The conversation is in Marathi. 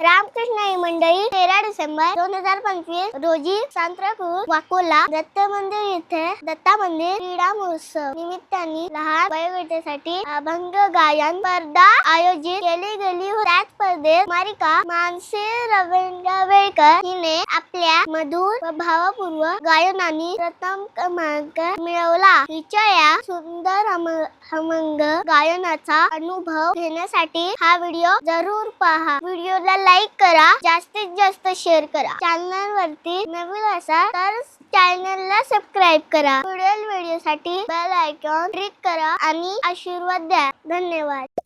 रामकृष्ण ही मंडळी तेरा डिसेंबर दोन हजार पंचवीस रोजी सांत्रपूर वाकोला दत्त मंदिर येथे दत्ता मंदिर क्रीडा महोत्सव निमित्ताने लहान वयोगटासाठी अभंग गायन स्पर्धा आयोजित केली गेली त्याच स्पर्धेत मारिका मानसी रवींद्रवेळकर हिने आपल्या मधुर व भावपूर्वक गायनाने प्रथम क्रमांक मिळवला. हिच्या या सुंदर गायनाचा अनुभव घेण्यासाठी हा व्हिडिओ जरूर पहा. व्हिडिओला लाईक करा जास्तीत जास्त शेअर करा. चॅनल वरती नवीन असा तर चॅनलला सबस्क्राईब करा. पुढील व्हिडिओसाठी बेल आयकॉन क्लिक करा आणि आशीर्वाद द्या. धन्यवाद.